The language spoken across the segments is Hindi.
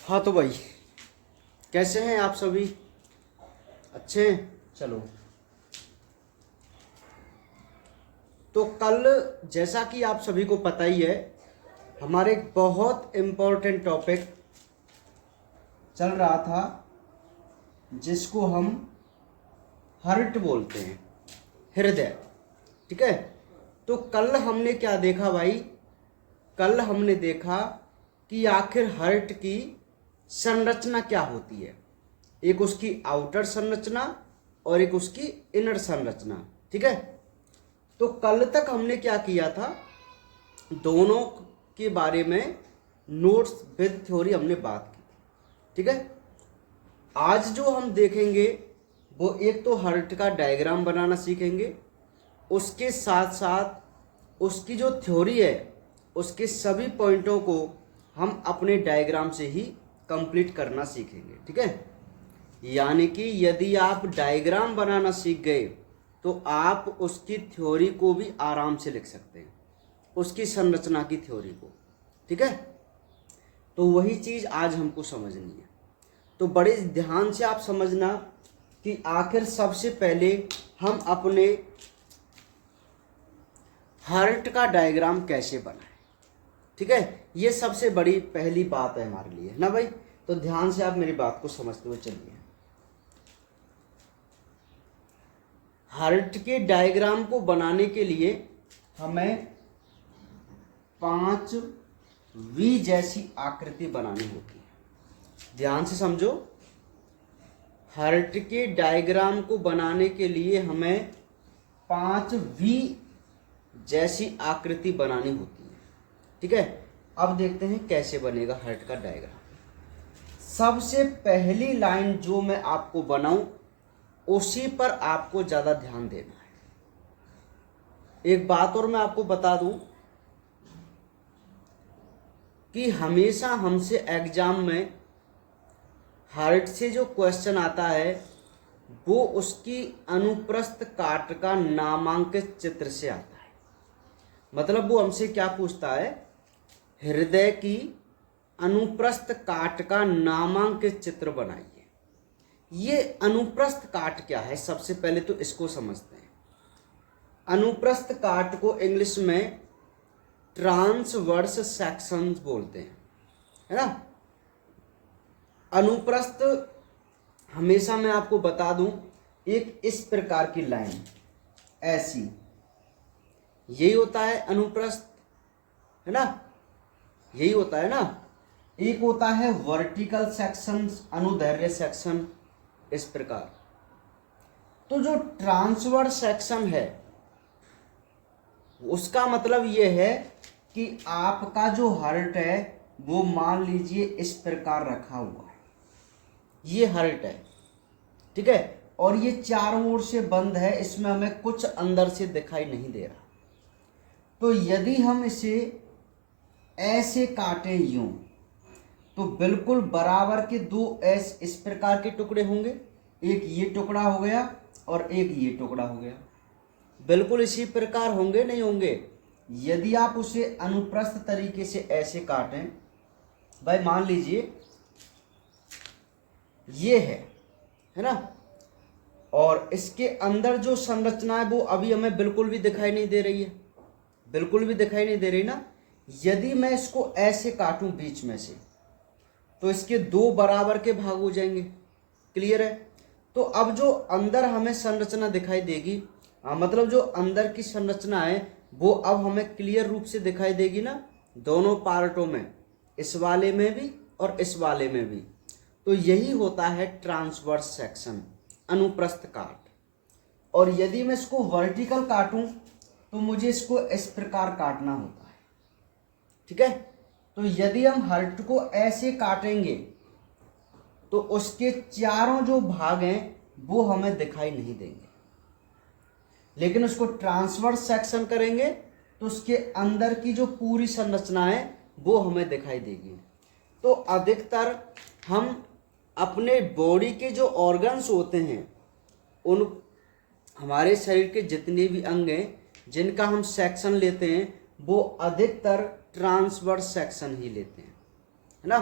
हाँ तो भाई, कैसे हैं आप सभी? अच्छे हैं? चलो, तो कल जैसा कि आप सभी को पता ही है, हमारे एक बहुत इम्पोर्टेंट टॉपिक चल रहा था जिसको हम हार्ट बोलते हैं, हृदय। ठीक है, तो कल हमने क्या देखा भाई? कल हमने देखा कि आखिर हार्ट की संरचना क्या होती है। एक उसकी आउटर संरचना और एक उसकी इनर संरचना। ठीक है, तो कल तक हमने क्या किया था, दोनों के बारे में नोट्स विद थ्योरी हमने बात की। ठीक है, आज जो हम देखेंगे वो एक तो हार्ट का डायग्राम बनाना सीखेंगे, उसके साथ साथ उसकी जो थ्योरी है उसके सभी पॉइंटों को हम अपने डायग्राम से ही कंप्लीट करना सीखेंगे। ठीक है, यानी कि यदि आप डायग्राम बनाना सीख गए तो आप उसकी थ्योरी को भी आराम से लिख सकते हैं, उसकी संरचना की थ्योरी को। ठीक है, तो वही चीज़ आज हमको समझनी है। तो बड़े ध्यान से आप समझना कि आखिर सबसे पहले हम अपने हार्ट का डायग्राम कैसे बनाएं। ठीक है, ये सबसे बड़ी पहली बात है हमारे लिए, ना भाई? तो ध्यान से आप मेरी बात को समझते हुए चलिए। हार्ट के डायग्राम को बनाने के लिए हमें 5 वी जैसी आकृति बनानी होती है। ध्यान से समझो, हार्ट के डायग्राम को बनाने के लिए हमें 5 वी जैसी आकृति बनानी होती है। ठीक है, अब देखते हैं कैसे बनेगा हार्ट का डायग्राम। सबसे पहली लाइन जो मैं आपको बनाऊं उसी पर आपको ज़्यादा ध्यान देना है। एक बात और मैं आपको बता दूं कि हमेशा हमसे एग्जाम में हार्ट से जो क्वेश्चन आता है वो उसकी अनुप्रस्थ काट का नामांकित चित्र से आता है। मतलब वो हमसे क्या पूछता है, हृदय की अनुप्रस्थ काट का नामांकित चित्र बनाइए। ये अनुप्रस्थ काट क्या है, सबसे पहले तो इसको समझते हैं। अनुप्रस्थ काट को इंग्लिश में ट्रांसवर्स सेक्शंस बोलते हैं, है ना। अनुप्रस्थ हमेशा मैं आपको बता दूं, एक इस प्रकार की लाइन ऐसी, यही होता है अनुप्रस्थ, है ना, यही होता है ना। एक होता है वर्टिकल सेक्शन, अनुदैर्घ्य सेक्शन, इस प्रकार। तो जो ट्रांसवर्स सेक्शन है उसका मतलब ये है कि आपका जो हार्ट है वो मान लीजिए इस प्रकार रखा हुआ है, ये हार्ट है। ठीक है, और ये चारों ओर से बंद है, इसमें हमें कुछ अंदर से दिखाई नहीं दे रहा। तो यदि हम इसे ऐसे काटें यूं तो बिल्कुल बराबर के दो इस प्रकार के टुकड़े होंगे। एक ये टुकड़ा हो गया और एक ये टुकड़ा हो गया, बिल्कुल इसी प्रकार होंगे, नहीं होंगे? यदि आप उसे अनुप्रस्थ तरीके से ऐसे काटें, भाई मान लीजिए ये है ना, और इसके अंदर जो संरचना है वो अभी हमें बिल्कुल भी दिखाई नहीं दे रही है, बिल्कुल भी दिखाई नहीं दे रही ना। यदि मैं इसको ऐसे काटूं बीच में से तो इसके दो बराबर के भाग हो जाएंगे। क्लियर है? तो अब जो अंदर हमें संरचना दिखाई देगी, मतलब जो अंदर की संरचना है वो अब हमें क्लियर रूप से दिखाई देगी ना, दोनों पार्टों में, इस वाले में भी और इस वाले में भी। तो यही होता है ट्रांसवर्स सेक्शन, अनुप्रस्थ काट। और यदि मैं इसको वर्टिकल काटूं तो मुझे इसको इस प्रकार काटना होता है। ठीक है, तो यदि हम हार्ट को ऐसे काटेंगे तो उसके चारों जो भाग हैं वो हमें दिखाई नहीं देंगे, लेकिन उसको ट्रांसवर्स सेक्शन करेंगे तो उसके अंदर की जो पूरी संरचना है वो हमें दिखाई देगी। तो अधिकतर हम अपने बॉडी के जो ऑर्गन्स होते हैं, उन हमारे शरीर के जितने भी अंग हैं जिनका हम सेक्शन लेते हैं वो अधिकतर ट्रांसवर्स सेक्शन ही लेते हैं, है ना।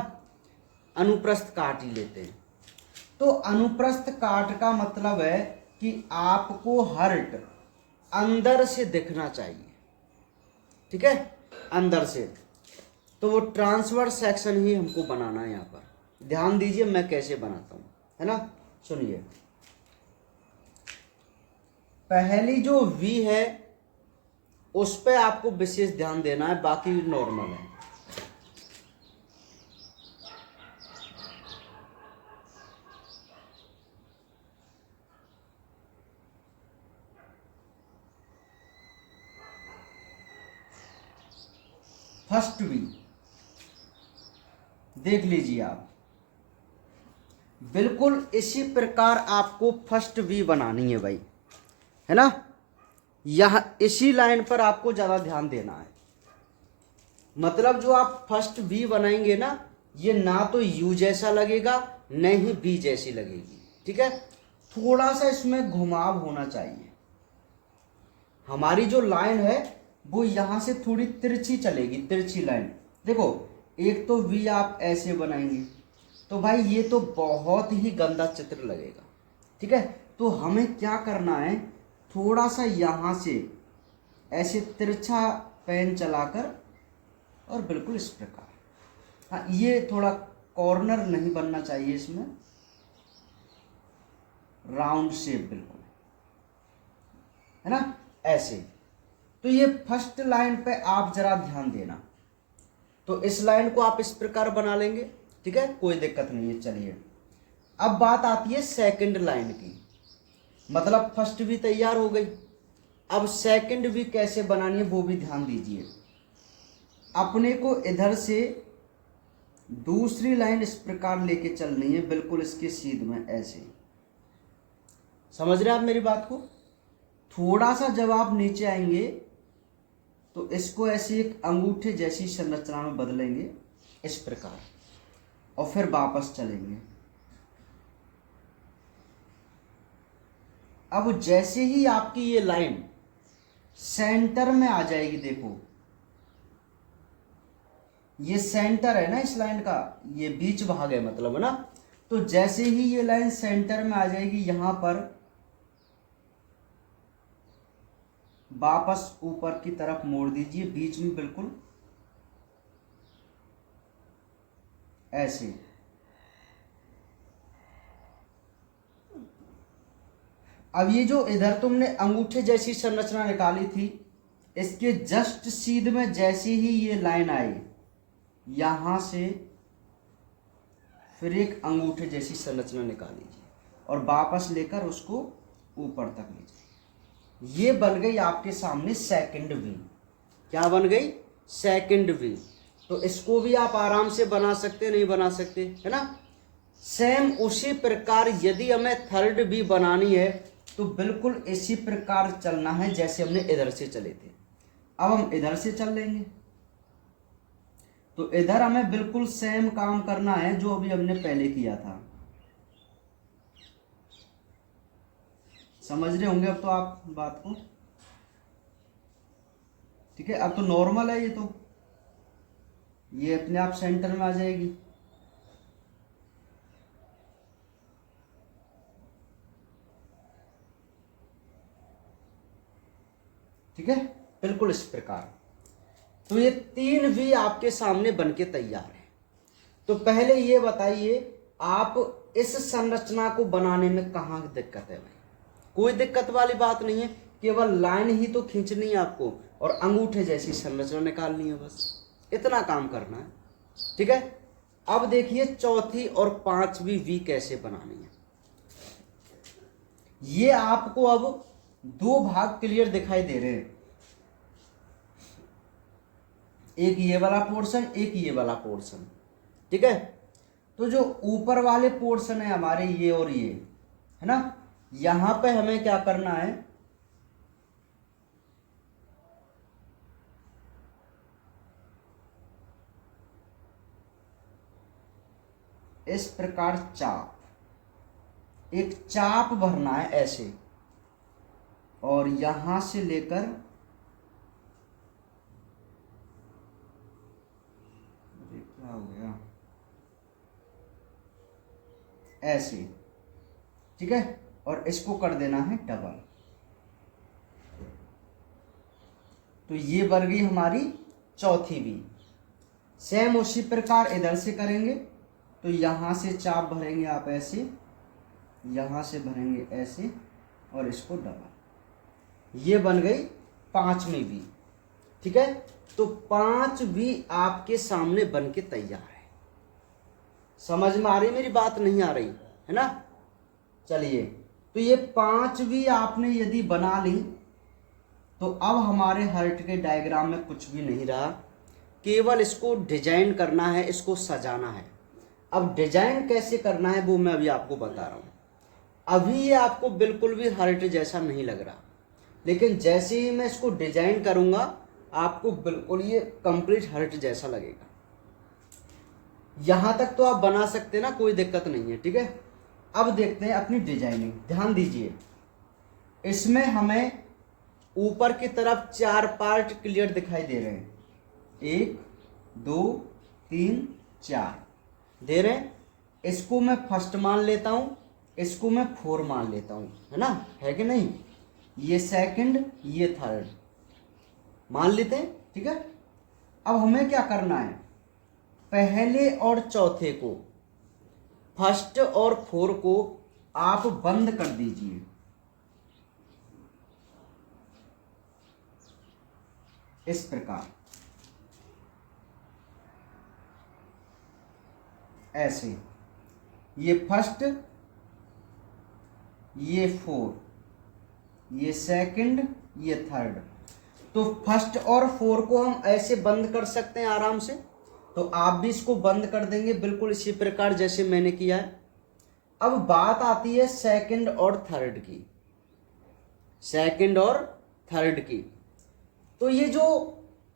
अनुप्रस्थ काट ही लेते हैं। तो अनुप्रस्थ काट का मतलब है कि आपको हर्ट अंदर से दिखना चाहिए, ठीक है, अंदर से। तो वो ट्रांसवर्स सेक्शन ही हमको बनाना है। यहाँ पर ध्यान दीजिए मैं कैसे बनाता हूँ, है ना। सुनिए, पहली जो वी है उस पे आपको विशेष ध्यान देना है, बाकी नॉर्मल है। फर्स्ट वी देख लीजिए आप, बिल्कुल इसी प्रकार आपको फर्स्ट वी बनानी है भाई, है ना। यह इसी लाइन पर आपको ज्यादा ध्यान देना है। मतलब जो आप फर्स्ट वी बनाएंगे ना, ये ना तो यू जैसा लगेगा न ही वी जैसी लगेगी, ठीक है। थोड़ा सा इसमें घुमाव होना चाहिए। हमारी जो लाइन है वो यहां से थोड़ी तिरछी चलेगी, तिरछी लाइन। देखो, एक तो वी आप ऐसे बनाएंगे तो भाई ये तो बहुत ही गंदा चित्र लगेगा, ठीक है। तो हमें क्या करना है, थोड़ा सा यहां से ऐसे तिरछा पेन चलाकर और बिल्कुल इस प्रकार। हाँ, ये थोड़ा कॉर्नर नहीं बनना चाहिए इसमें, राउंड शेप बिल्कुल, है ना, ऐसे। तो ये फर्स्ट लाइन पे आप जरा ध्यान देना। तो इस लाइन को आप इस प्रकार बना लेंगे, ठीक है, कोई दिक्कत नहीं है। चलिए, अब बात आती है सेकंड लाइन की। मतलब फर्स्ट भी तैयार हो गई, अब सेकंड भी कैसे बनानी है वो भी ध्यान दीजिए। अपने को इधर से दूसरी लाइन इस प्रकार लेके चलनी है, बिल्कुल इसके सीध में ऐसे। समझ रहे हैं आप मेरी बात को। थोड़ा सा जब आप नीचे आएंगे तो इसको ऐसे एक अंगूठे जैसी संरचना में बदलेंगे इस प्रकार, और फिर वापस चलेंगे। अब जैसे ही आपकी ये लाइन सेंटर में आ जाएगी, देखो ये सेंटर है ना इस लाइन का, ये बीच भाग है मतलब, है ना। तो जैसे ही ये लाइन सेंटर में आ जाएगी, यहां पर वापस ऊपर की तरफ मोड़ दीजिए, बीच में बिल्कुल ऐसे। अब ये जो इधर तुमने अंगूठे जैसी संरचना निकाली थी, इसके जस्ट सीध में जैसे ही ये लाइन आई, यहां से फिर एक अंगूठे जैसी संरचना निकाल लीजिए और वापस लेकर उसको ऊपर तक लीजिए। ये बन गई आपके सामने सेकंड वी। क्या बन गई? Second V. तो इसको भी आप आराम से बना सकते, नहीं बना सकते, है ना। सेम उसी प्रकार यदि हमें थर्ड वी बनानी है तो बिल्कुल इसी प्रकार चलना है जैसे हमने इधर से चले थे। अब हम इधर से चल लेंगे तो इधर हमें बिल्कुल सेम काम करना है जो अभी हमने पहले किया था। समझ रहे होंगे अब तो आप बात को, ठीक है। अब तो नॉर्मल है, ये अपने आप सेंटर में आ जाएगी। ठीक है, बिल्कुल इस प्रकार। तो ये तीन वी आपके सामने बनके तैयार है। तो पहले ये बताइए, आप इस संरचना को बनाने में कहाँ दिक्कत है भाई? कोई दिक्कत वाली बात नहीं है, केवल लाइन ही तो खींचनी है आपको और अंगूठे जैसी संरचना निकालनी है, बस इतना काम करना है, ठीक है। अब देखिए चौथी और पांचवी वी कैसे बनानी है। ये आपको अब दो भाग क्लियर दिखाई दे रहे हैं, एक ये वाला पोर्शन, एक ये वाला पोर्शन, ठीक है। तो जो ऊपर वाले पोर्शन है हमारे, ये और ये, है ना, यहां पे हमें क्या करना है, इस प्रकार चाप, एक चाप भरना है ऐसे, और यहां से लेकर क्या हो गया, ऐसे, ठीक है, और इसको कर देना है डबल। तो ये बन गई हमारी चौथी वी। सेम उसी प्रकार इधर से करेंगे, तो यहाँ से चाप भरेंगे आप ऐसे, यहाँ से भरेंगे ऐसे, और इसको डबल। ये बन गई पांचवी वी, ठीक है। तो 5 वी आपके सामने बन के तैयार है। समझ में आ रही मेरी बात, नहीं आ रही है ना? चलिए, तो ये 5 वी आपने यदि बना ली, तो अब हमारे हर्ट के डायग्राम में कुछ भी नहीं रहा, केवल इसको डिजाइन करना है, इसको सजाना है। अब डिजाइन कैसे करना है वो मैं अभी आपको बता रहा हूँ। अभी ये आपको बिल्कुल भी हर्ट जैसा नहीं लग रहा, लेकिन जैसे ही मैं इसको डिजाइन करूँगा आपको बिल्कुल ये कंप्लीट हर्ट जैसा लगेगा। यहाँ तक तो आप बना सकते हैं ना, कोई दिक्कत नहीं है, ठीक है। अब देखते हैं अपनी डिजाइनिंग। ध्यान दीजिए, इसमें हमें ऊपर की तरफ 4 पार्ट क्लियर दिखाई दे रहे हैं। 1 2 3 4 दे रहे हैं। इसको मैं फर्स्ट मान लेता हूँ, इसको मैं 4 मान लेता हूँ, है ना, है कि नहीं? ये सेकंड, ये थर्ड मान लेते हैं, ठीक है। अब हमें क्या करना है, पहले और चौथे को, फर्स्ट और 4 को आप बंद कर दीजिए, इस प्रकार, ऐसे। ये फर्स्ट, ये 4, ये सेकंड, ये थर्ड। तो फर्स्ट और 4 को हम ऐसे बंद कर सकते हैं आराम से। तो आप भी इसको बंद कर देंगे बिल्कुल इसी प्रकार जैसे मैंने किया है। अब बात आती है सेकंड और थर्ड की, सेकंड और थर्ड की। तो ये जो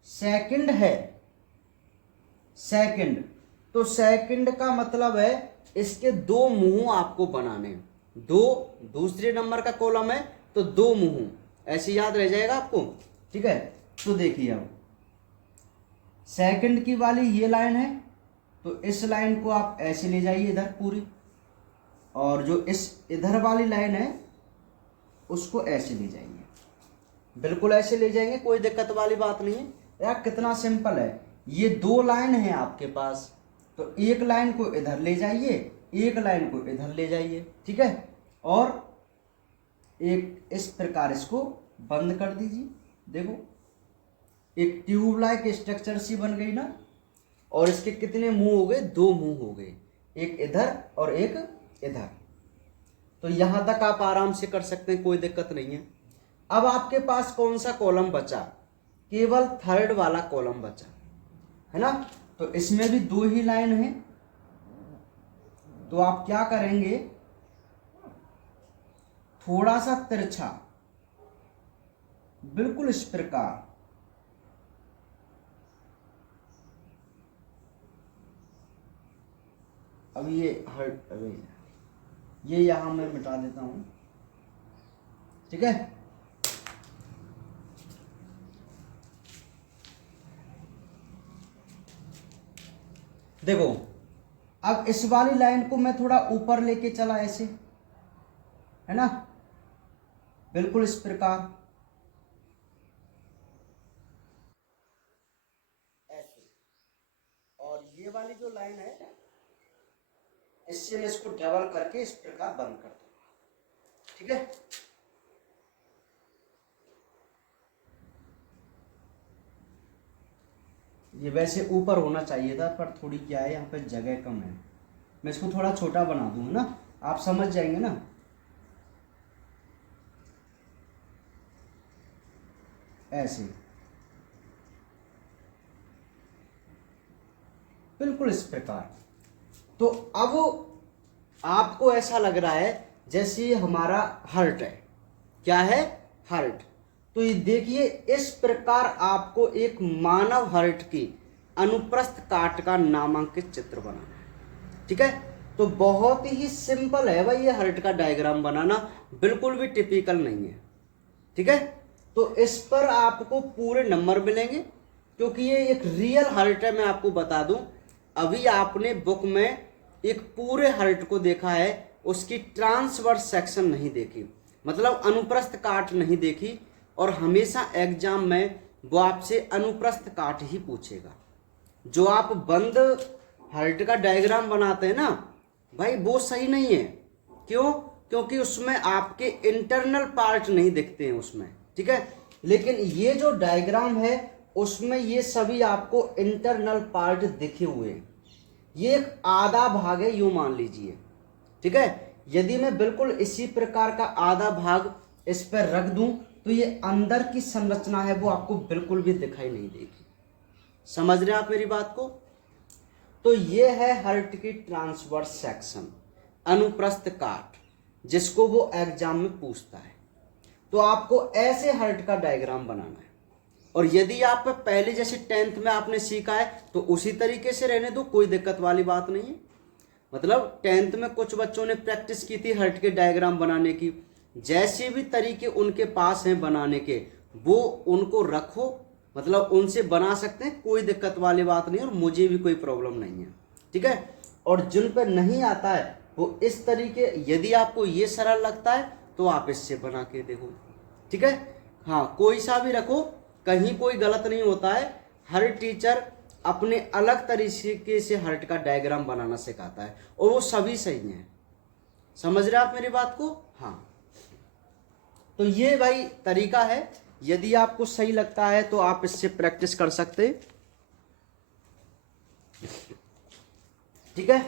सेकंड है, सेकंड, तो सेकंड का मतलब है इसके 2 मुंह आपको बनाने हैं। 2 दूसरे नंबर का कॉलम है, तो 2 मुंह, ऐसे याद रह जाएगा आपको, ठीक है। तो देखिए, अब सेकंड की वाली ये लाइन है, तो इस लाइन को आप ऐसे ले जाइए इधर पूरी, और जो इस इधर वाली लाइन है उसको ऐसे ले जाइए, बिल्कुल ऐसे ले जाएंगे, कोई दिक्कत वाली बात नहीं है यार, कितना सिंपल है। ये 2 लाइन है आपके पास, तो एक लाइन को इधर ले जाइए, एक लाइन को इधर ले जाइए, ठीक है, और एक इस प्रकार इसको बंद कर दीजिए। देखो, एक ट्यूब लाइक स्ट्रक्चर सी बन गई ना, और इसके कितने मुंह हो गए, 2 मुंह हो गए, एक इधर और एक इधर। तो यहां तक आप आराम से कर सकते हैं, कोई दिक्कत नहीं है। अब आपके पास कौन सा कॉलम बचा, केवल थर्ड वाला कॉलम बचा है ना। तो इसमें भी 2 ही लाइन है, तो आप क्या करेंगे, थोड़ा सा तिरछा, बिल्कुल इस प्रकार, अब ये हट, अरे ये यहां मैं मिटा देता हूं, ठीक है। देखो, अब इस वाली लाइन को मैं थोड़ा ऊपर लेके चला ऐसे, है ना, बिल्कुल इस प्रकार, ऐसे। और ये वाली जो लाइन है, इससे मैं इसको डबल करके इस प्रकार बंद कर दूंगा, ठीक है। ये वैसे ऊपर होना चाहिए था, पर थोड़ी क्या है यहाँ पे जगह कम है, मैं इसको थोड़ा छोटा बना दूंगा ना, आप समझ जाएंगे ना। ऐसे, बिल्कुल इस प्रकार। तो अब आपको ऐसा लग रहा है जैसे ये हमारा हर्ट है, क्या है, हर्ट। तो ये देखिए, इस प्रकार आपको एक मानव हर्ट की अनुप्रस्थ काट का नामांकित चित्र बनाना है, ठीक है। तो बहुत ही सिंपल है भाई, ये हर्ट का डायग्राम बनाना बिल्कुल भी टिपिकल नहीं है, ठीक है। तो इस पर आपको पूरे नंबर मिलेंगे, क्योंकि ये एक रियल हर्ट है। मैं आपको बता दूं, अभी आपने बुक में एक पूरे हार्ट को देखा है, उसकी ट्रांसवर्स सेक्शन नहीं देखी, मतलब अनुप्रस्थ काट नहीं देखी। और हमेशा एग्जाम में वो आपसे अनुप्रस्थ काट ही पूछेगा। जो आप बंद हार्ट का डायग्राम बनाते हैं ना भाई, वो सही नहीं है। क्यों? क्योंकि उसमें आपके इंटरनल पार्ट नहीं दिखते हैं उसमें, ठीक है। लेकिन ये जो डायग्राम है उसमें ये सभी आपको इंटरनल पार्ट दिखे हुए हैं। ये एक आधा भाग है, यूं मान लीजिए, ठीक है। यदि मैं बिल्कुल इसी प्रकार का आधा भाग इस पर रख दूं तो ये अंदर की संरचना है वो आपको बिल्कुल भी दिखाई नहीं देगी। समझ रहे हैं आप मेरी बात को? तो ये है हार्ट की ट्रांसवर्स सेक्शन, अनुप्रस्थ काट, जिसको वो एग्जाम में पूछता है। तो आपको ऐसे हार्ट का डायग्राम बनाना है। और यदि आप पहले जैसे 10th में आपने सीखा है तो उसी तरीके से रहने दो, कोई दिक्कत वाली बात नहीं है। मतलब 10th में कुछ बच्चों ने प्रैक्टिस की थी हार्ट के डायग्राम बनाने की, जैसे भी तरीके उनके पास हैं बनाने के वो उनको रखो, मतलब उनसे बना सकते हैं, कोई दिक्कत वाली बात नहीं, और मुझे भी कोई प्रॉब्लम नहीं है, ठीक है। और जिन पर नहीं आता है वो इस तरीके, यदि आपको ये सरल लगता है तो आप इससे बना के देखो, ठीक है। हाँ, कोई सा भी रखो, कहीं कोई गलत नहीं होता है। हर टीचर अपने अलग तरीके से हार्ट का डायग्राम बनाना सिखाता है और वो सभी सही हैं। समझ रहे आप मेरी बात को? हाँ, तो ये भाई तरीका है। यदि आपको सही लगता है तो आप इससे प्रैक्टिस कर सकते, ठीक है।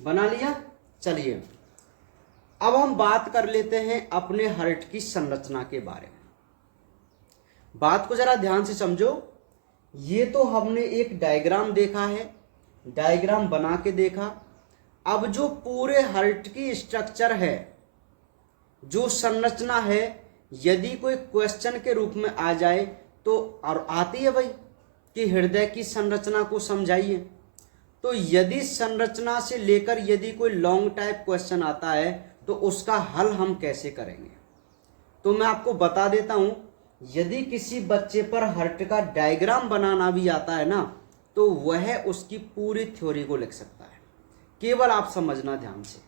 बना लिया? चलिए अब हम बात कर लेते हैं अपने हार्ट की संरचना के बारे में। बात को जरा ध्यान से समझो। ये तो हमने एक डायग्राम देखा है, डायग्राम बना के देखा। अब जो पूरे हार्ट की स्ट्रक्चर है, जो संरचना है, यदि कोई क्वेश्चन के रूप में आ जाए तो, और आती है भाई कि हृदय की संरचना को समझाइए, तो यदि संरचना से लेकर यदि कोई लॉन्ग टाइप क्वेश्चन आता है तो उसका हल हम कैसे करेंगे, तो मैं आपको बता देता हूं। यदि किसी बच्चे पर हार्ट का डायग्राम बनाना भी आता है ना, तो वह उसकी पूरी थ्योरी को लिख सकता है, केवल आप समझना ध्यान से,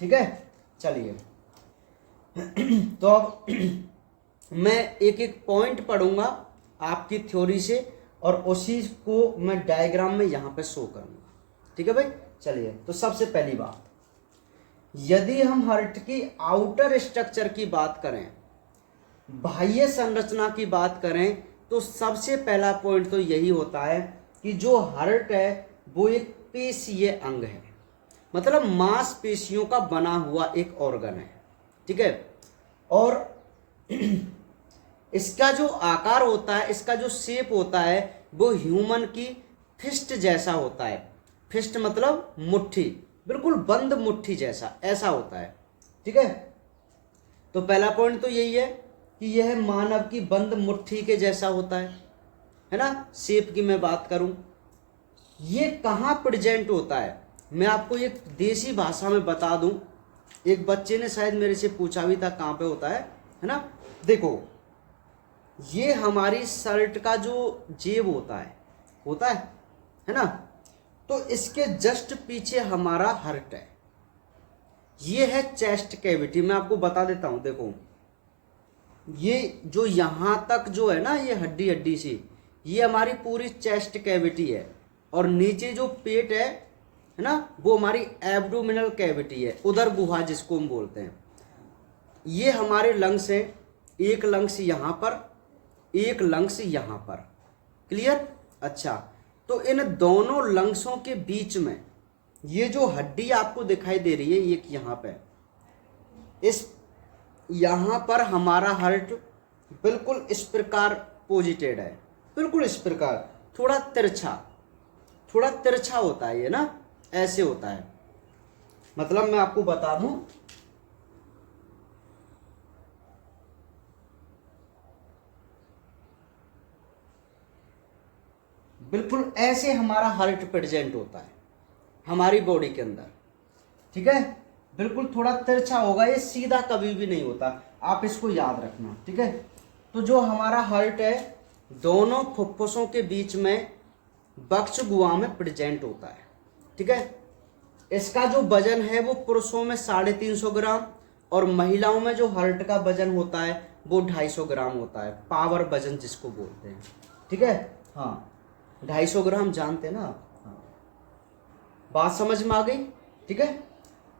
ठीक है। चलिए तो अब मैं एक एक पॉइंट पढ़ूंगा आपकी थ्योरी से और उसी को मैं डायग्राम में यहां पे शो करूंगा, ठीक है भाई। चलिए, तो सबसे पहली बात, यदि हम हार्ट की आउटर स्ट्रक्चर की बात करें, बाह्य संरचना की बात करें, तो सबसे पहला पॉइंट तो यही होता है कि जो हार्ट है वो एक पेशीय अंग है, मतलब मांसपेशियों का बना हुआ एक ऑर्गन है, ठीक है। और इसका जो आकार होता है, इसका जो शेप होता है वो ह्यूमन की फिस्ट जैसा होता है। फिस्ट मतलब मुट्ठी, बिल्कुल बंद मुट्ठी जैसा, ऐसा होता है, ठीक है। तो पहला पॉइंट तो यही है कि यह मानव की बंद मुट्ठी के जैसा होता है ना। शेप की मैं बात करूं, ये कहाँ प्रेजेंट होता है, मैं आपको एक देसी भाषा में बता दूं। एक बच्चे ने शायद मेरे से पूछा भी था कहाँ पे होता है ना। देखो, ये हमारी शर्ट का जो जेब होता है ना, तो इसके जस्ट पीछे हमारा हार्ट है। ये है चेस्ट कैविटी, मैं आपको बता देता हूं। देखो, ये जो यहां तक जो है ना, ये हड्डी सी, ये हमारी पूरी चेस्ट कैविटी है। और नीचे जो पेट है ना, वो हमारी एब्डोमिनल कैविटी है, उदर गुहा जिसको हम बोलते हैं। ये हमारे लंग्स हैं, एक लंग्स यहाँ पर, एक लंग्स यहाँ पर। क्लियर? अच्छा, तो इन दोनों लंग्सों के बीच में ये जो हड्डी आपको दिखाई दे रही है, ये यहाँ पे, इस यहाँ पर हमारा हार्ट बिल्कुल इस प्रकार पोजिटेड है, बिल्कुल इस प्रकार, थोड़ा तिरछा होता है ये ना, ऐसे होता है। मतलब मैं आपको बता दूं, बिल्कुल ऐसे हमारा हार्ट प्रेजेंट होता है हमारी बॉडी के अंदर, ठीक है। बिल्कुल थोड़ा तिरछा होगा, ये सीधा कभी भी नहीं होता, आप इसको याद रखना, ठीक है। तो जो हमारा हार्ट है, दोनों फुफ्फुसों के बीच में बक्ष गुहा में प्रेजेंट होता है, ठीक है। इसका जो वजन है वो पुरुषों में 350 ग्राम और महिलाओं में जो हार्ट का वजन होता है वो 250 ग्राम होता है, पावर वजन जिसको बोलते हैं। ठीक है, हाँ 250 ग्राम जानते हैं ना आप? हाँ, बात समझ में आ गई? ठीक है,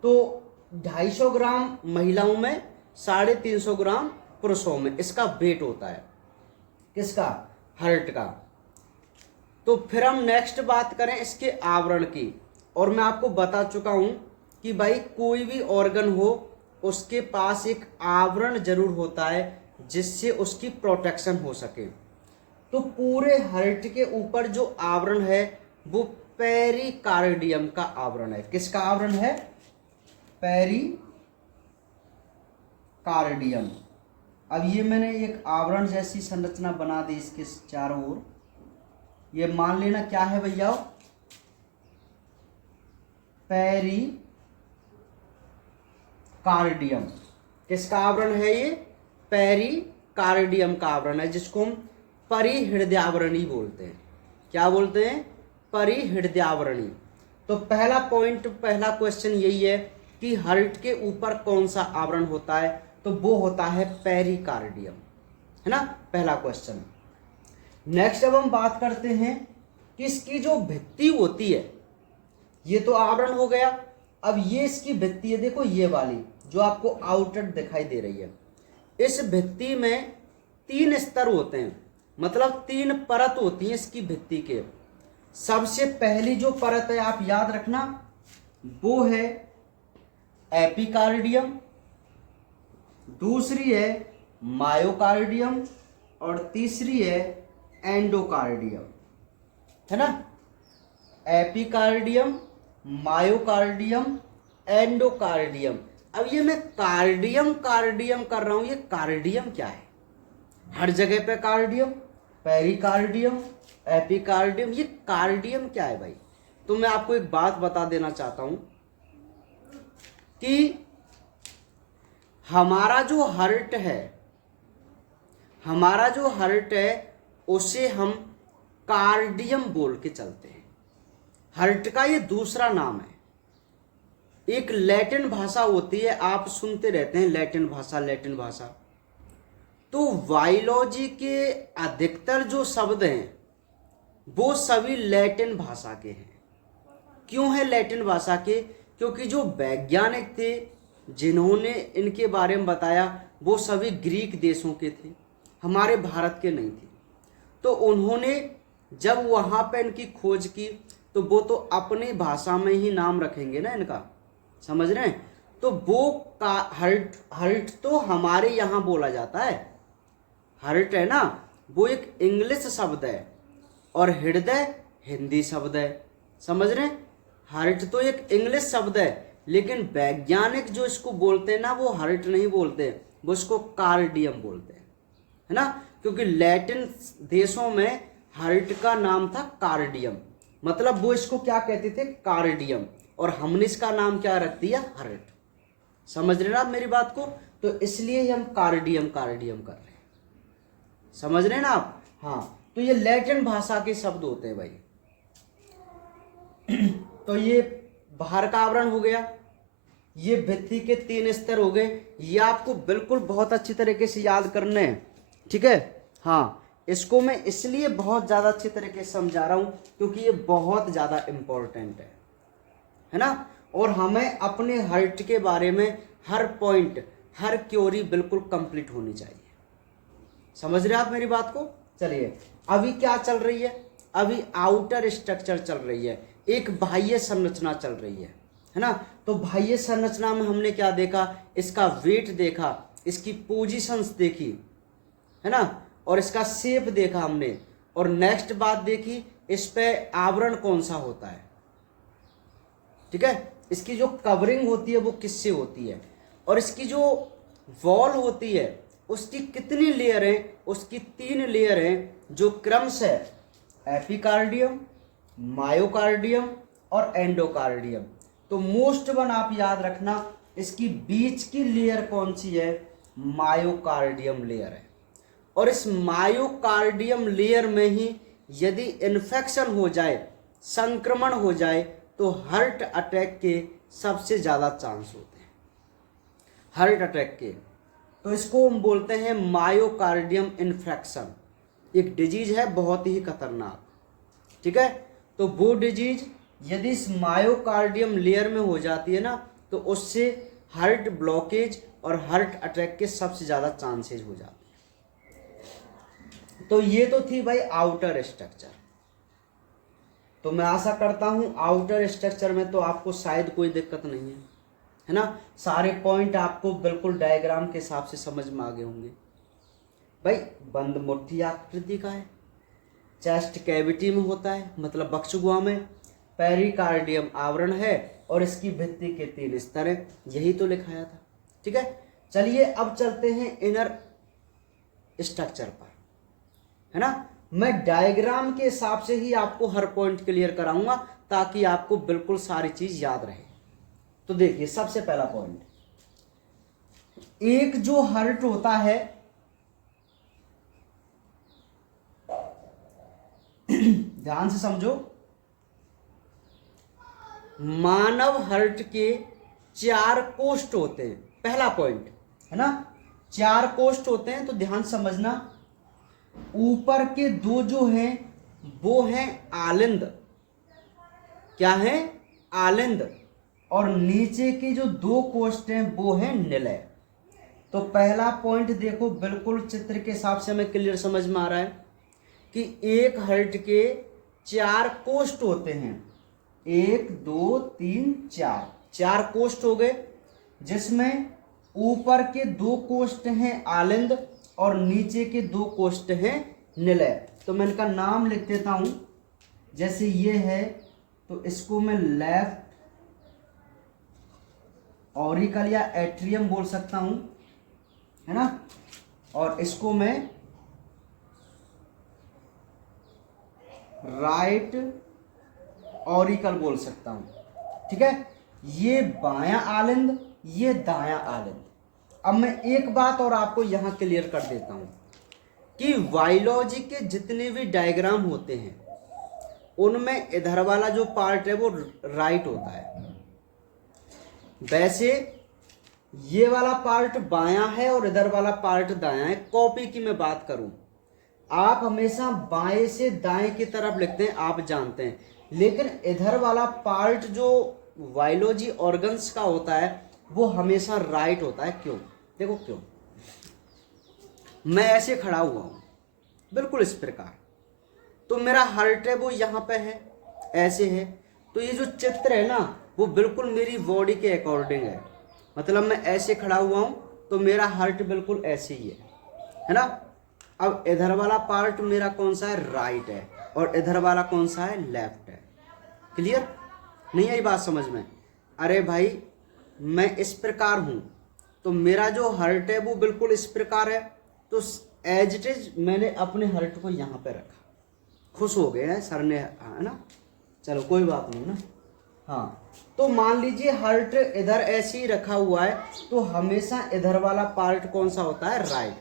तो 250 ग्राम महिलाओं में, 350 ग्राम पुरुषों में इसका वेट होता है, किसका? हार्ट का। तो फिर हम नेक्स्ट बात करें इसके आवरण की, और मैं आपको बता चुका हूं कि भाई कोई भी ऑर्गन हो उसके पास एक आवरण जरूर होता है जिससे उसकी प्रोटेक्शन हो सके। तो पूरे हार्ट के ऊपर जो आवरण है वो पेरिकार्डियम का आवरण है। किसका आवरण है? पेरिकार्डियम। अब ये मैंने एक आवरण जैसी संरचना बना दी इसके चारों ओर। ये मान लेना क्या है भैया? पेरिकार्डियम। किसका आवरण है ये? पेरिकार्डियम का आवरण है, जिसको हम परिहृदयावरणी बोलते हैं। क्या बोलते हैं? परिहृदयावरणी। तो पहला पॉइंट, पहला क्वेश्चन यही है कि हार्ट के ऊपर कौन सा आवरण होता है, तो वो होता है पेरिकार्डियम, है ना, पहला क्वेश्चन। नेक्स्ट अब हम बात करते हैं कि इसकी जो भित्ति होती है, ये तो आवरण हो गया। अब ये इसकी भित्ति है, देखो ये वाली जो आपको आउटर दिखाई दे रही है। इस भित्ति में 3 स्तर होते हैं, मतलब 3 परत होती है इसकी भित्ति के। सबसे पहली जो परत है आप याद रखना, वो है एपिकार्डियम, दूसरी है मायोकार्डियम और तीसरी है एंडोकार्डियम, है ना। Epicardium, myocardium, endocardium. अब ये मैं कार्डियम कार्डियम कर रहा हूं, ये कार्डियम क्या है? हर जगह पे कार्डियम, पेरिकार्डियम, एपिकार्डियम, ये कार्डियम क्या है भाई? तो मैं आपको एक बात बता देना चाहता हूं कि हमारा जो हार्ट है उसे हम कार्डियम बोल के चलते हैं। हार्ट का ये दूसरा नाम है। एक लैटिन भाषा होती है, आप सुनते रहते हैं लैटिन भाषा। तो बायोलॉजी के अधिकतर जो शब्द हैं वो सभी लैटिन भाषा के हैं। क्यों है लैटिन भाषा के? क्योंकि जो वैज्ञानिक थे जिन्होंने इनके बारे में बताया वो सभी ग्रीक देशों के थे, हमारे भारत के नहीं थे। तो उन्होंने जब वहाँ पे इनकी खोज की तो वो तो अपनी भाषा में ही नाम रखेंगे ना इनका, समझ रहे हैं? तो वो का हार्ट तो हमारे यहाँ बोला जाता है। हार्ट है ना, वो एक इंग्लिश शब्द है और हृदय हिंदी शब्द है, समझ रहे हैं? हार्ट तो एक इंग्लिश शब्द है, लेकिन वैज्ञानिक जो इसको बोलते हैं ना वो हार्ट नहीं बोलते, वो इसको कार्डियम बोलते हैं, है ना। क्योंकि लैटिन देशों में हार्ट का नाम था कार्डियम, मतलब वो इसको क्या कहते थे? कार्डियम, और हमने इसका नाम क्या रख दिया? हार्ट। समझ रहे ना आप मेरी बात को? तो इसलिए हम कार्डियम कर रहे हैं, समझ रहे ना आप? हाँ, तो ये लैटिन भाषा के शब्द होते हैं भाई। तो ये बाहर का आवरण हो गया, ये भित्ति के 3 स्तर हो गए। ये आपको बिल्कुल बहुत अच्छी तरीके से याद करने हैं, ठीक है। हाँ, इसको मैं इसलिए बहुत ज़्यादा अच्छी तरीके से समझा रहा हूँ क्योंकि ये बहुत ज़्यादा इम्पोर्टेंट है ना। और हमें अपने हार्ट के बारे में हर पॉइंट, हर क्योरी बिल्कुल कंप्लीट होनी चाहिए। समझ रहे आप मेरी बात को? चलिए, अभी क्या चल रही है? अभी आउटर स्ट्रक्चर चल रही है, एक बाह्य संरचना चल रही है ना। तो बाह्य संरचना में हमने क्या देखा? इसका वेट देखा, इसकी पोजीशंस देखी, है ना, और इसका शेप देखा हमने। और नेक्स्ट बात देखी, इस पे आवरण कौन सा होता है, ठीक है। इसकी जो कवरिंग होती है वो किससे होती है, और इसकी जो वॉल होती है उसकी कितनी लेयर है? उसकी 3 लेयर हैं, जो क्रमशः एपिकार्डियम, मायोकार्डियम और एंडोकार्डियम। तो मोस्ट वन आप याद रखना, इसकी बीच की लेयर कौन सी है? मायोकार्डियम लेयर है। और इस मायोकार्डियम लेयर में ही यदि इन्फेक्शन हो जाए, संक्रमण हो जाए, तो हार्ट अटैक के सबसे ज़्यादा चांस होते हैं, हार्ट अटैक के। तो इसको हम बोलते हैं मायोकार्डियम इन्फेक्शन। एक डिजीज है बहुत ही खतरनाक, ठीक है। तो वो डिजीज यदि इस मायोकार्डियम लेयर में हो जाती है ना, तो उससे हार्ट ब्लॉकेज और हार्ट अटैक के सबसे ज़्यादा चांसेस हो जाते हैं। तो ये तो थी भाई आउटर स्ट्रक्चर। तो मैं आशा करता हूँ आउटर स्ट्रक्चर में तो आपको शायद कोई दिक्कत नहीं है ना। सारे पॉइंट आपको बिल्कुल डायग्राम के हिसाब से समझ में आ गए होंगे। भाई बंद मुट्ठी आकृति का है, चेस्ट कैविटी में होता है, मतलब बक्षगुहा में, पेरिकार्डियम आवरण है और इसकी भित्ति के 3 स्तर हैं, यही तो लिखाया था, ठीक है। चलिए अब चलते हैं इनर स्ट्रक्चर पर, है ना। मैं डायग्राम के हिसाब से ही आपको हर पॉइंट क्लियर कराऊंगा ताकि आपको बिल्कुल सारी चीज याद रहे। तो देखिए सबसे पहला पॉइंट, एक जो हार्ट होता है ध्यान से समझो, मानव हार्ट के 4 कोष्ठ होते हैं। पहला पॉइंट है ना, 4 कोष्ठ होते हैं। तो ध्यान समझना, ऊपर के 2 जो हैं वो हैं आलिंद, क्या है आलिंद, और नीचे के जो 2 कोष्ठ हैं वो हैं निलय। तो पहला पॉइंट देखो, बिल्कुल चित्र के हिसाब से हमें क्लियर समझ में आ रहा है कि एक हार्ट के 4 कोष्ठ होते हैं, 1 2 3 4, 4 कोष्ठ हो गए, जिसमें ऊपर के 2 कोष्ठ हैं आलिंद और नीचे के 2 कोष्ठ हैं निलय। तो मैं इनका नाम लिख देता हूं, जैसे ये है तो इसको मैं लेफ्ट ऑरिकल या एट्रियम बोल सकता हूं, है ना, और इसको मैं राइट ऑरिकल बोल सकता हूं, ठीक है। ये बायां आलिंद, ये दायां आलिंद। अब मैं एक बात और आपको यहां क्लियर कर देता हूं कि बायोलॉजी के जितने भी डायग्राम होते हैं उनमें इधर वाला जो पार्ट है वो राइट होता है, वैसे ये वाला पार्ट बायां है और इधर वाला पार्ट दायां है। कॉपी की मैं बात करूं, आप हमेशा बाएं से दाएं की तरफ लिखते हैं, आप जानते हैं, लेकिन इधर वाला पार्ट जो बायोलॉजी ऑर्गन्स का होता है वो हमेशा राइट होता है। क्यों? देखो क्यों। मैं ऐसे खड़ा हुआ हूं बिल्कुल इस प्रकार, तो मेरा हार्ट है वो यहां पे है, ऐसे है। तो ये जो चित्र है ना वो बिल्कुल मेरी बॉडी के अकॉर्डिंग है, मतलब मैं ऐसे खड़ा हुआ हूं तो मेरा हार्ट बिल्कुल ऐसे ही है ना। अब इधर वाला पार्ट मेरा कौन सा है? राइट है, और इधर वाला कौन सा है? लेफ्ट है। क्लियर? नहीं आई बात समझ में? अरे भाई मैं इस प्रकार हूं तो मेरा जो हार्ट है वो बिल्कुल इस प्रकार है, तो एज इट इज मैंने अपने हार्ट को यहाँ पे रखा। खुश हो गए हैं सर ने, है ना, चलो कोई बात नहीं ना। हाँ, तो मान लीजिए हार्ट इधर ऐसे ही रखा हुआ है, तो हमेशा इधर वाला पार्ट कौन सा होता है? राइट,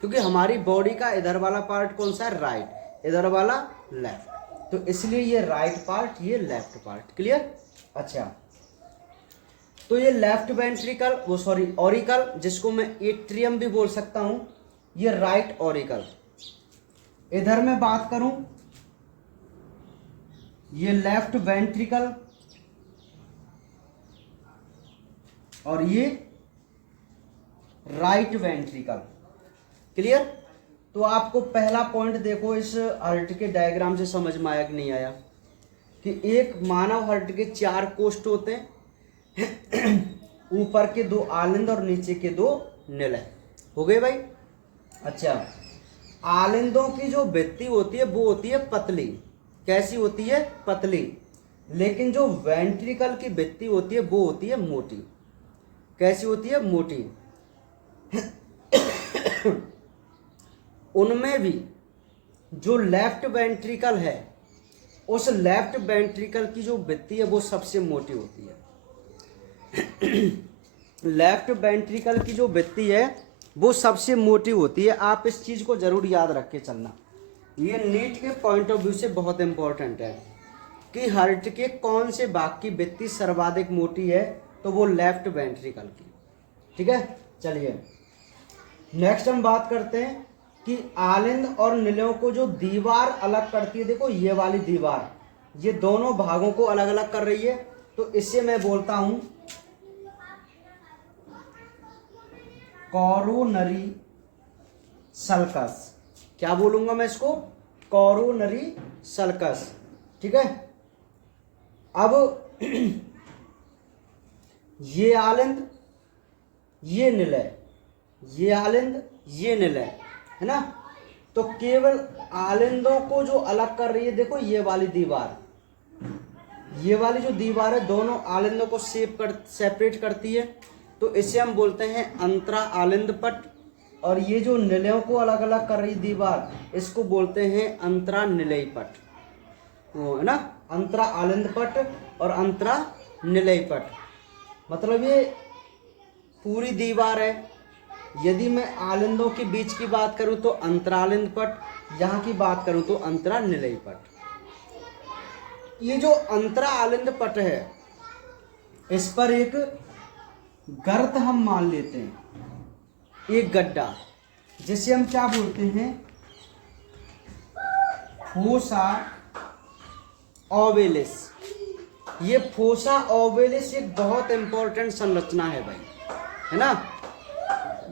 क्योंकि हमारी बॉडी का इधर वाला पार्ट कौन सा है? राइट, इधर वाला लेफ्ट, तो इसलिए ये राइट पार्ट, ये लेफ्ट पार्ट। क्लियर? अच्छा, तो ये लेफ्ट वेंट्रिकल, वो सॉरी ऑरिकल, जिसको मैं एट्रियम भी बोल सकता हूं, ये राइट ऑरिकल। इधर मैं बात करूं, ये लेफ्ट वेंट्रिकल और ये राइट वेंट्रिकल। क्लियर? तो आपको पहला पॉइंट देखो इस हार्ट के डायग्राम से समझ में आया कि नहीं आया, कि एक मानव हार्ट के 4 कोष्ठ होते हैं, ऊपर के 2 आलिंद और नीचे के 2 निलय। हो गए भाई? अच्छा, आलिंदों की जो भित्ति होती है वो होती है पतली। कैसी होती है? पतली। लेकिन जो वेंट्रिकल की भित्ति होती है वो होती है मोटी। कैसी होती है? मोटी। उनमें भी जो लेफ्ट वेंट्रिकल है, उस लेफ्ट वेंट्रिकल की जो भित्ति है वो सबसे मोटी होती है। लेफ्ट वेंट्रिकल की जो भित्ति है वो सबसे मोटी होती है। आप इस चीज को जरूर याद रख के चलना, ये नीट के पॉइंट ऑफ व्यू से बहुत इंपॉर्टेंट है कि हार्ट के कौन से भाग की भित्ति सर्वाधिक मोटी है, तो वो लेफ्ट वेंट्रिकल की। ठीक है, चलिए नेक्स्ट हम बात करते हैं कि आलिंद और निलयों को जो दीवार अलग करती है, देखो ये वाली दीवार, ये दोनों भागों को अलग अलग कर रही है, तो इससे मैं बोलता हूं कोरोनरी सल्कस। क्या बोलूंगा मैं इसको? Coronary sulcus. ठीक है, अब ये आलिंद, ये निलय, ये आलिंद, ये निलय, है ना। तो केवल आलिंदों को जो अलग कर रही है, देखो ये वाली दीवार, ये वाली जो दीवार है दोनों आलिंदों को सेपरेट करती है, तो इसे हम बोलते हैं अंतरा आलिंद पट। और ये जो निलयों को अलग अलग कर रही दीवार, इसको बोलते हैं अंतरा निलय पट, वो है ना, अंतरा आलिंद पट और अंतरा निलय पट। मतलब ये पूरी दीवार है। यदि मैं आलिंदों के बीच की बात करूं तो अंतरालिंद पट, यहाँ की बात करूं तो अंतरा निलय पट। ये जो अंतरा आलिंद पट है, इस पर एक गर्त हम मान लेते हैं, एक गड्ढा, जिसे हम क्या बोलते हैं? Fossa ovalis. ये फोसा ओवेलिस एक बहुत इंपॉर्टेंट संरचना है भाई, है ना।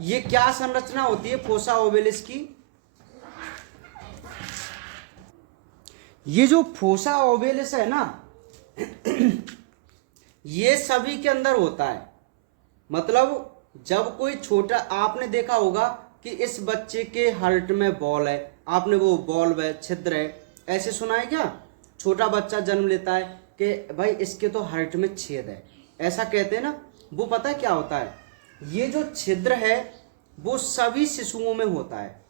ये क्या संरचना होती है फोसा ओवेलिस की? ये जो फोसा ओवेलिस है ना, ये सभी के अंदर होता है। मतलब जब कोई छोटा, आपने देखा होगा कि इस बच्चे के हार्ट में बॉल है, आपने वो बॉल है, छिद्र है, ऐसे सुना है क्या? छोटा बच्चा जन्म लेता है कि भाई इसके तो हार्ट में छेद है, ऐसा कहते हैं ना। वो पता है क्या होता है? ये जो छिद्र है वो सभी शिशुओं में होता है।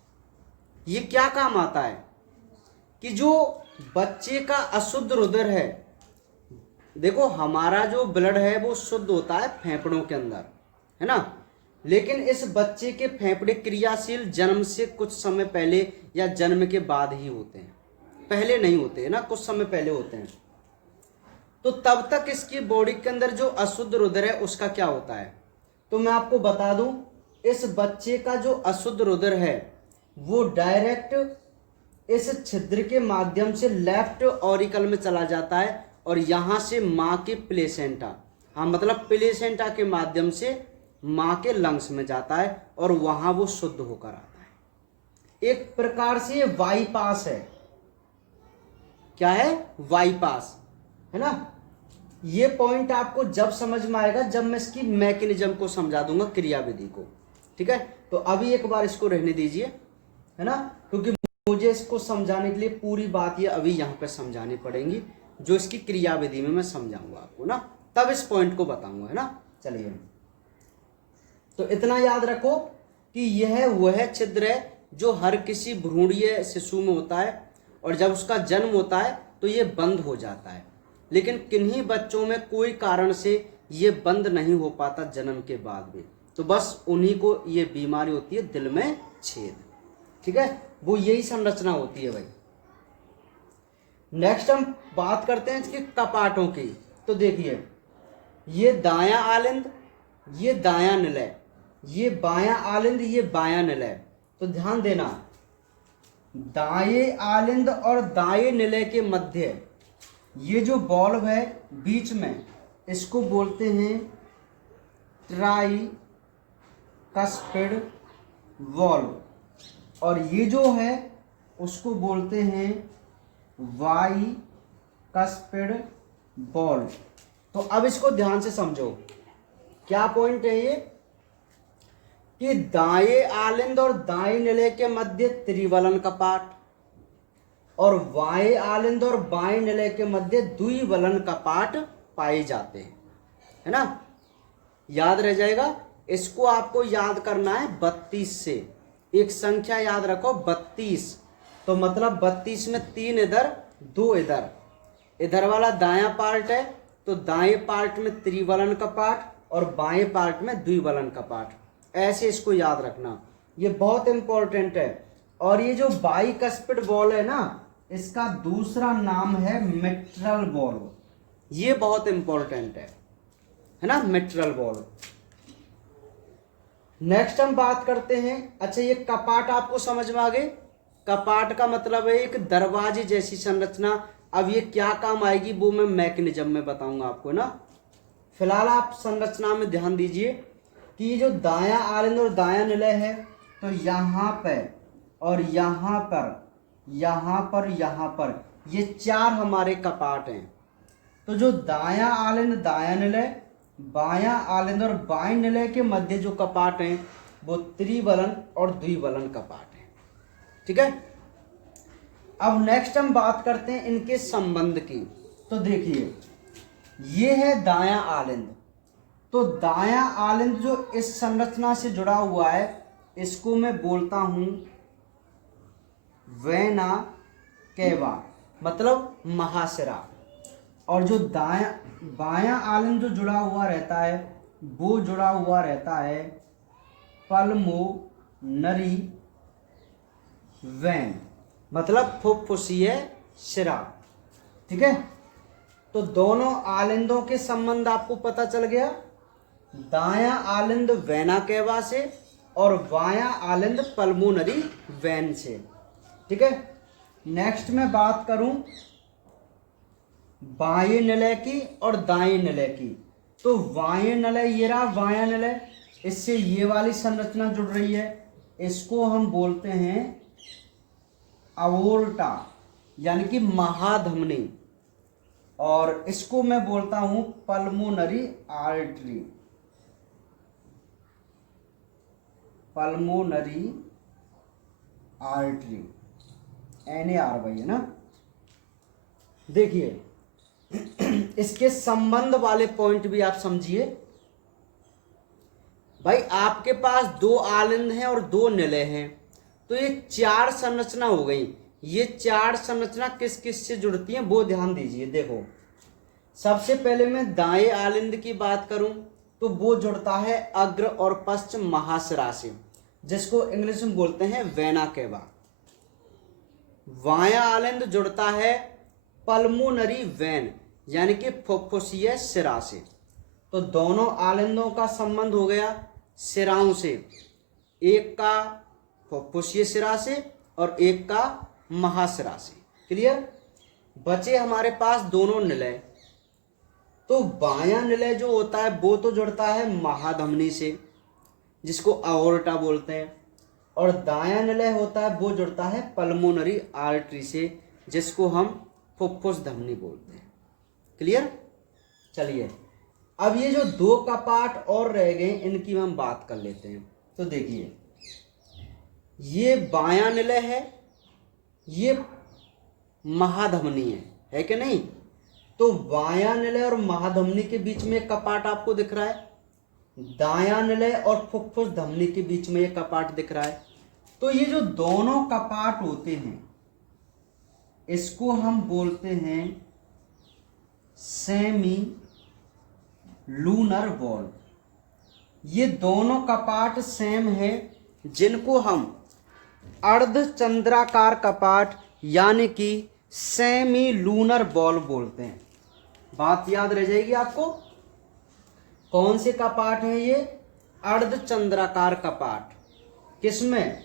ये क्या काम आता है कि जो बच्चे का अशुद्ध रुधिर है, देखो हमारा जो ब्लड है वो शुद्ध होता है फेफड़ों के अंदर, है ना। लेकिन इस बच्चे के फेफड़े क्रियाशील जन्म से कुछ समय पहले या जन्म के बाद ही होते हैं, पहले नहीं होते हैं ना, कुछ समय पहले होते हैं। तो तब तक इसकी बॉडी के अंदर जो अशुद्ध रुधिर है उसका क्या होता है? तो मैं आपको बता दूं, इस बच्चे का जो अशुद्ध रुधिर है वो डायरेक्ट इस छिद्र के माध्यम से लेफ्ट ऑरिकल में चला जाता है और यहां से मां के प्लेसेंटा, हाँ मतलब प्लेसेंटा के माध्यम से मां के लंग्स में जाता है और वहां वो शुद्ध होकर आता है। एक प्रकार से ये बाईपास है। क्या है? बाईपास, है ना। ये पॉइंट आपको जब समझ में आएगा जब मैं इसकी मैकेनिज्म को समझा दूंगा, क्रियाविधि को। ठीक है, तो अभी एक बार इसको रहने दीजिए, है ना, क्योंकि मुझे इसको समझाने के लिए पूरी बात ये अभी यहाँ पे समझानी पड़ेगी, जो इसकी क्रियाविधि में मैं समझाऊंगा आपको ना, तब इस पॉइंट को बताऊंगा, है ना। चलिए, तो इतना याद रखो कि यह वह छिद्र है जो हर किसी भ्रूणीय शिशु में होता है और जब उसका जन्म होता है तो ये बंद हो जाता है। लेकिन किन्हीं बच्चों में कोई कारण से ये बंद नहीं हो पाता जन्म के बाद भी, तो बस उन्हीं को ये बीमारी होती है दिल में छेद। ठीक है, वो यही संरचना होती है भाई। नेक्स्ट हम बात करते हैं इसके कपाटों की। तो देखिए, ये दायां आलिंद, ये दायां निलय, ये बायां आलिंद, ये बायां निलय। तो ध्यान देना, दाएं आलिंद और दाएं निलय के मध्य ये जो बॉल्व है बीच में, इसको बोलते हैं ट्राइकस्पिड वॉल्व, और ये जो है उसको बोलते हैं बाइकस्पिड वॉल्व। तो अब इसको ध्यान से समझो, क्या पॉइंट है ये कि दाएं आलिंद और दाएं निलय के मध्य त्रिवलन कपाट और बाएं आलिंद और बाएं निलय के मध्य द्विवलन कपाट पाए जाते हैं, है ना। याद रह जाएगा। इसको आपको याद करना है 32 से। एक संख्या याद रखो 32, तो मतलब 32 में 3 इधर 2 इधर, इधर वाला दायां पार्ट है तो दाएं पार्ट में त्रिवलन कपाट और बाएं पार्ट में द्विवलन कपाट। ऐसे इसको याद रखना, ये बहुत इंपॉर्टेंट है। और ये जो बाइकस्पिड बॉल है ना, इसका दूसरा नाम है मिट्रल वॉल्व। ये बहुत इंपॉर्टेंट है ना, मिट्रल वॉल्व। नेक्स्ट हम बात करते हैं, अच्छा ये कपाट आपको समझ में आ गए। कपाट का मतलब है एक दरवाजे जैसी संरचना। अब ये क्या काम आएगी वो मैं मैकेनिज्म में बताऊंगा आपको ना। फिलहाल आप संरचना में ध्यान दीजिए कि ये जो दायां आलिंद और दायां निलय है, तो यहाँ पे और यहाँ पर, यहाँ पर, यहाँ पर, ये चार हमारे कपाट हैं। तो जो दायां आलिंद दायां निलय, बायां आलिंद और बाएं निलय के मध्य जो कपाट हैं वो त्रिवलन और द्विवलन कपाट हैं। ठीक है। अब नेक्स्ट हम बात करते हैं इनके संबंध की। तो देखिए ये है दायां आलिंद। तो दायां आलिंद जो इस संरचना से जुड़ा हुआ है इसको मैं बोलता हूं वेना केवा, मतलब महाशिरा। और जो बायां आलिंद जो जुड़ा हुआ रहता है वो जुड़ा हुआ रहता है पल्मोनरी वेन, मतलब फुफ्फुसीय शिरा। ठीक है। तो दोनों आलिंदों के संबंध आपको पता चल गया, दायां आलिंद वेना केवा से और बायां आलिंद पल्मोनरी वेन से। ठीक है। नेक्स्ट मैं बात करूं बाएं निलय की और दाएं निलय की। तो बाएं निलय ये रहा बायां निलय, इससे ये वाली संरचना जुड़ रही है, इसको हम बोलते हैं अओर्टा यानी कि महाधमनी, और इसको मैं बोलता हूं pulmonary artery. Pulmonary artery NARY है ना। देखिए इसके संबंध वाले पॉइंट भी आप समझिए। भाई आपके पास दो आलिंद हैं और दो निलय हैं, तो ये चार संरचना हो गई। ये चार संरचना किस किस से जुड़ती हैं वो ध्यान दीजिए। देखो सबसे पहले मैं दाएं आलिंद की बात करूं तो वो जुड़ता है अग्र और पश्चिम महाशिरा से, जिसको इंग्लिश में बोलते हैं वेना केवा। बायां आलिंद जुड़ता है पल्मोनरी वेन यानी कि फुफ्फुसीय शिरा से। तो दोनों आलिंदों का संबंध हो गया शिराओं से, एक का फुफ्फुसीय शिरा से और एक का महाशिरा से। क्लियर। बचे हमारे पास दोनों निलय। तो बायां निलय जो होता है वो तो जुड़ता है महाधमनी से, जिसको अओर्टा बोलते हैं, और दायां निलय होता है वो जुड़ता है पल्मोनरी आर्टरी से, जिसको हम फुफ्फुस धमनी बोलते हैं। क्लियर। चलिए अब ये जो दो कपाट और रह गए इनकी हम बात कर लेते हैं। तो देखिए ये बायां निलय है, ये महाधमनी है कि नहीं। तो बायां निलय और महाधमनी के बीच में एक कपाट आपको दिख रहा है, दायां निलय और फुफ्फुस धमनी के बीच में एक कपाट दिख रहा है। तो ये जो दोनों कपाट होते हैं इसको हम बोलते हैं सेमी लूनर वॉल्व। ये दोनों कपाट सेम है, जिनको हम अर्धचंद्राकार कपाट यानी कि सेमी लूनर वॉल्व बोलते हैं। बात याद रह जाएगी आपको। कौन से कपाट हैं ये? अर्धचंद्राकार कपाट। किसमें?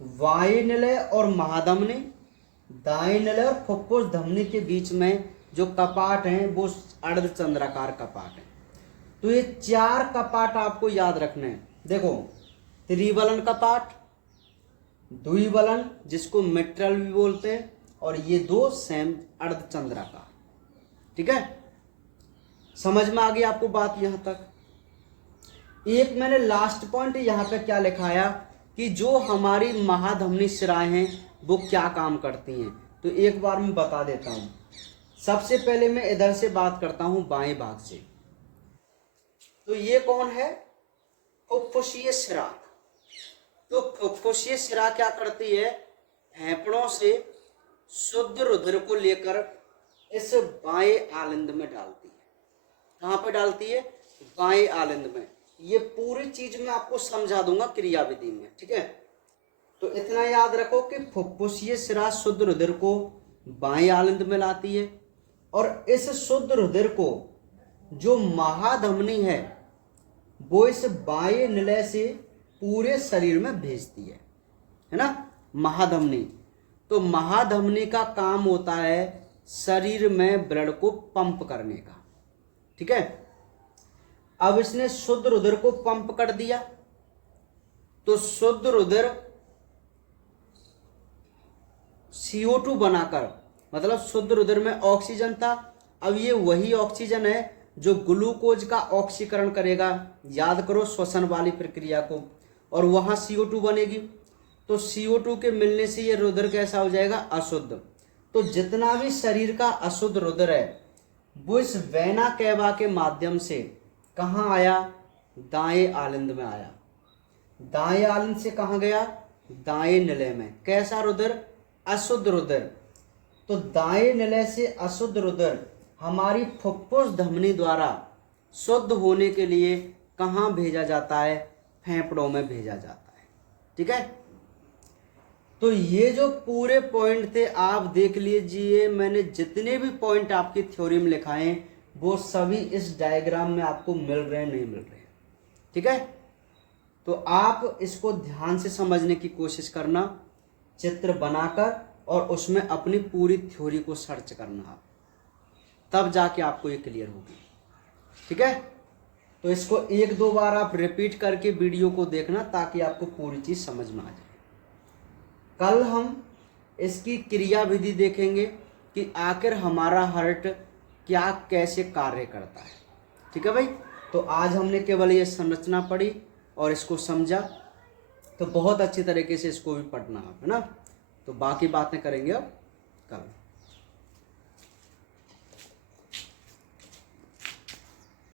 वायु निलय और महाधमनी, दाएं निलय और फुफ्फुस धमनी के बीच में जो कपाट हैं वो अर्धचंद्राकार कपाट है। तो ये चार कपाट आपको याद रखने हैं। देखो त्रिवलन कपाट, द्विवलन जिसको मिट्रल भी बोलते हैं, और ये दो सेम अर्धचंद्राकार। ठीक है, समझ में आ गई आपको बात यहां तक। एक मैंने लास्ट पॉइंट यहां पे क्या लिखाया कि जो हमारी महाधमनी शिराएं हैं वो क्या काम करती हैं, तो एक बार मैं बता देता हूं। सबसे पहले मैं इधर से बात करता हूं बाएं भाग से। तो ये कौन है? फुफ्फुसीय शिरा। तो फुफ्फुसीय शिरा क्या करती है? फेफड़ों से शुद्ध रुधिर को लेकर इस बाएं आलिंद में डालती है। कहां पे डालती है? बाएं आलिंद में। ये पूरी चीज मैं आपको समझा दूंगा क्रियाविधि में। ठीक है, तो इतना याद रखो कि फुफ्फुसीय शिरा शुद्ध रुधिर को बाएं आलिंद में लाती है, और इस शुद्ध रुधिर को जो महाधमनी है वो इस बाएं निलय से पूरे शरीर में भेजती है ना, महाधमनी। तो महाधमनी का काम होता है शरीर में ब्लड को पंप करने का, ठीक है। अब इसने शुद्ध रुधिर को पंप कर दिया, तो शुद्ध रुधिर CO2 बनाकर, मतलब शुद्ध रुधिर में ऑक्सीजन था, अब ये वही ऑक्सीजन है जो ग्लूकोज का ऑक्सीकरण करेगा, याद करो श्वसन वाली प्रक्रिया को, और वहां CO2 बनेगी। तो CO2 के मिलने से ये रुधिर कैसा हो जाएगा, अशुद्ध। तो जितना भी शरीर का अशुद्ध रुधिर है वो इस वेना कैवा के माध्यम से कहाँ आया, दाएं आलिंद में आया। दाएं आलिंद से कहाँ गया, दाएं निलय में। कैसा रुधिर, अशुद्ध रुधिर। तो दाएं निलय से अशुद्ध रुधिर हमारी फुफ्फुस धमनी द्वारा शुद्ध होने के लिए कहाँ भेजा जाता है, फेफड़ों में भेजा जाता है, ठीक है। तो ये जो पूरे पॉइंट थे आप देख लीजिए, मैंने जितने भी पॉइंट आपकी थ्योरी में लिखाए वो सभी इस डायग्राम में आपको मिल रहे हैं, नहीं मिल रहे हैं, ठीक है। तो आप इसको ध्यान से समझने की कोशिश करना, चित्र बनाकर, और उसमें अपनी पूरी थ्योरी को सर्च करना आप, तब जाके आपको ये क्लियर होगी, ठीक है। तो इसको एक दो बार आप रिपीट करके वीडियो को देखना ताकि आपको पूरी चीज़ समझ में आ जाए। कल हम इसकी क्रिया विधि देखेंगे कि आखिर हमारा हार्ट क्या कैसे कार्य करता है, ठीक है भाई। तो आज हमने केवल ये संरचना पढ़ी और इसको समझा, तो बहुत अच्छी तरीके से इसको भी पढ़ना है ना। तो बाकी बातें करेंगे अब कल।